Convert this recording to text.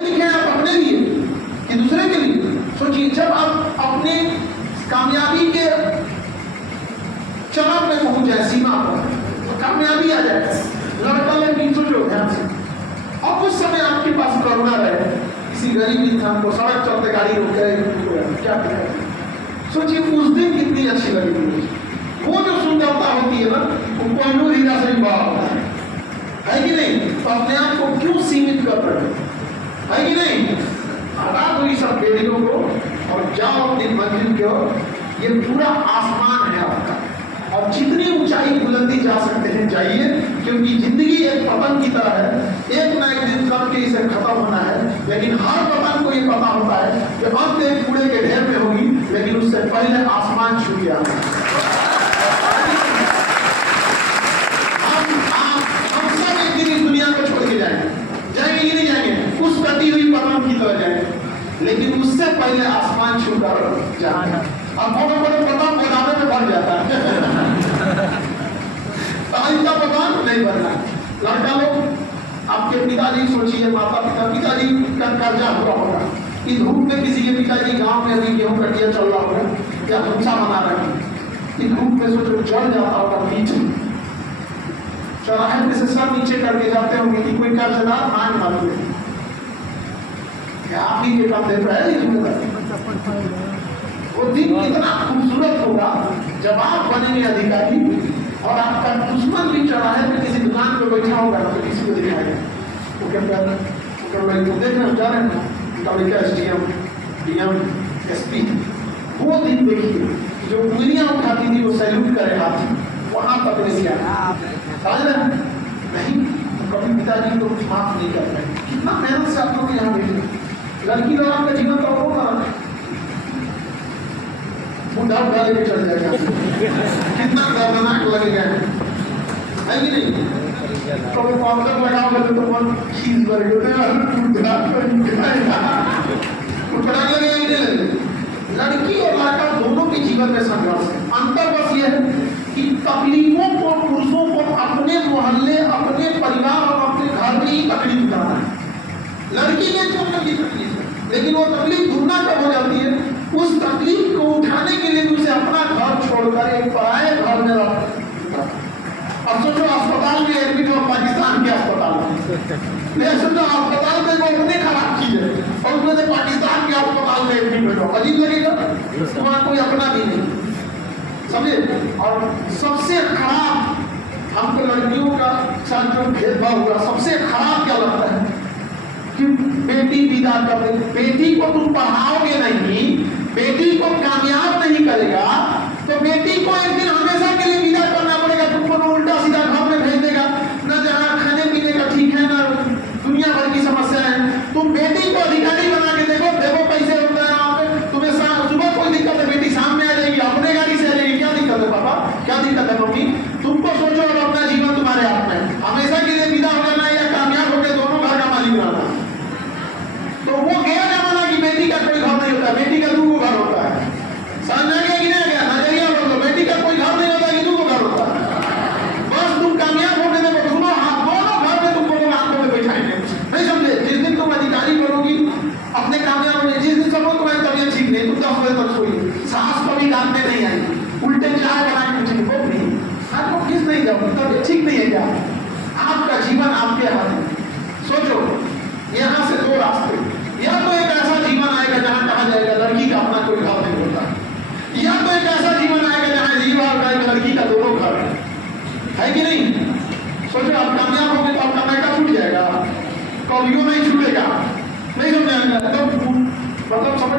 लिखे हैं आप अपने लिए कि दूसरे के लिए? सोचिए, जब आप अपने कामयाबी के चरम में पहुंच जाए, सीमा पर, तो कामयाबी आ जाए, लड़का लड़की सोचो ध्यान से, और उस समय आपके पास करुणा रहे, किसी गरीब इंसान को सड़क चलते गाड़ी रोक के क्या करें? सोचिए उस दिन कितनी अच्छी लगेगी मुझे। वो जो सुंदरता होती है ना, वो कोहिनूर हीरा से भी बड़ा होता है कि नहीं? तो अपने आप को क्यों सीमित कर रहे है कि नहीं? हटा दो ये सब बेड़ियों को और जाओ अपनी मंजिल की ओर। ये पूरा आसमान है आपका, और जितनी ऊंचाई बुलंदी जा सकते हैं जाइए, क्योंकि जिंदगी एक पतंग की तरह है, एक ना एक दिन करके इसे खत्म होना है। लेकिन हर पतंग को ये पता होता है कि अंत एक कूड़े के ढेर में होगी, लेकिन उससे पहले आसमान छू गया। हम सब एक दिन इस दुनिया को छोड़ के जाएंगे कि नहीं जाएंगे? उस कटी हुई पतंग की तरह जाएंगे, लेकिन उससे पहले आसमान छू कर जाएंगे। अब बड़े पतंग बनाने में भर जाता है, का पतंग नहीं बनना। लड़का लोग, आपके पिताजी सोचिए, माता पिताजी का कर्जा हुआ होगा, कि धूप में किसी के पिताजी गांव में अभी गेहूं कटिया चल रहा होगा या भूसा बना रहे हैं, कि धूप में सोचो जल जाता होगा, पीछे चौराहे में से सब नीचे करके जाते होंगे कि कोई कर्जदार मांग मांगते हैं, आप ही के काम दे रहे हैं। वो दिन कितना खूबसूरत होगा जब आप बनेंगे अधिकारी और आपका दुश्मन भी चौराहे में किसी दुकान पे बैठा होगा तो किसी को दिखाएगा, वो कहता है देख रहे हो जा रहे हैं एसडीएम डीएम एसपी। वो दिन देखिए जो उंगलियां उठाती थी वो सैल्यूट करे हाथ, वहां तक नहीं आया, समझ रहे नहीं? कभी पिताजी को माफ नहीं कर रहे। कितना मेहनत से आप लोग यहाँ बैठे, लड़की लोगों का जीवन तो होगा उठा लेके चल जाएगा, कितना दर्दनाक लगेगा, है कि नहीं? तो वो पाउडर लगाओगे तो मन खींच भरेगा, लड़की और लड़का दोनों के जीवन में संघर्ष है। अंतर बस ये है कि तकलीफों को पुरुषों को अपने मोहल्ले, अपने परिवार और अपने घर में ही तकलीफ करना है। लड़की के जो तकलीफ है, लेकिन वो तकलीफ दुगना कब हो जाती है? उस तकलीफ को उठाने के लिए उसे अपना घर छोड़कर एक पराये घर में रखा। अब सोचो अस्पताल में एडमिट हो, पाकिस्तान के अस्पताल में, सोचो अस्पताल में वो उतने खराब चीज है और उसमें से पाकिस्तान के अस्पताल में एडमिट हो, अजीब लगेगा? तुम्हारा कोई अपना भी नहीं, समझे? और सबसे खराब हमको लड़कियों का साथ जो भेदभाव हुआ, सबसे खराब क्या लगता है कि बेटी विदा कर दे। बेटी को तुम पढ़ाओगे नहीं, बेटी को कामयाब नहीं करेगा, तो बेटी को एक दिन हमेशा के लिए विदा करना पड़ेगा। तुमको उल्टा सीधा घर में भेज देगा, न जहाँ खाने पीने का ठीक है, न दुनिया भर की समस्या है। तुम बेटी को अधिकारी बना के देखो पैसे होता है वहाँ पे, तुम्हें सुबह कोई दिक्कत है, बेटी शाम में आ जाएगी, अपने गाड़ी से आ जाएगी, क्या दिक्कत है पापा, क्या दिक्कत है मम्मी? तुमको सोचो और अपना जीवन तुम्हारे हाथ में, हमेशा के लिए विदा हो जाना या कामयाब होकर दोनों घर का मालिक रहना। तो वो गया जमाना कि बेटी का कोई घर नहीं होता, बेटी का 2 घर होता है। समझ आ गया कि नहीं गया? नजरिया बोलो, बेटी का कोई घर नहीं होता कि 2 घर होता है। बस तुम कामयाब होने में दोनों घर में तुमको लोग हाथों में बैठाएंगे, नहीं समझे? जिस दिन तुम अधिकारी बनोगी, अपने कामयाब होने, जिस दिन सबको तुम्हारी तबीयत ठीक नहीं, तुम 10 बजे तक सोइए, सास कभी काम में नहीं आएगी, उल्टे चाय बना के पूछेंगे वो नहीं, आपको किस नहीं जाओ, तबीयत ठीक नहीं है क्या? आपका जीवन आपके हाथ में। सोचो यहाँ से 2 रास्ते, या तो एक ऐसा जीवन आएगा जहां कहा जाएगा लड़की का अपना कोई घर नहीं होता, या तो एक ऐसा जीवन आएगा जहां जीवा और लड़की का दोनों घर है कि नहीं? सोचो आप कामयाब होंगे तो आपका मैका छूट जाएगा, कॉलियो नहीं छूटेगा, नहीं समझ आएगा, तो मतलब समझ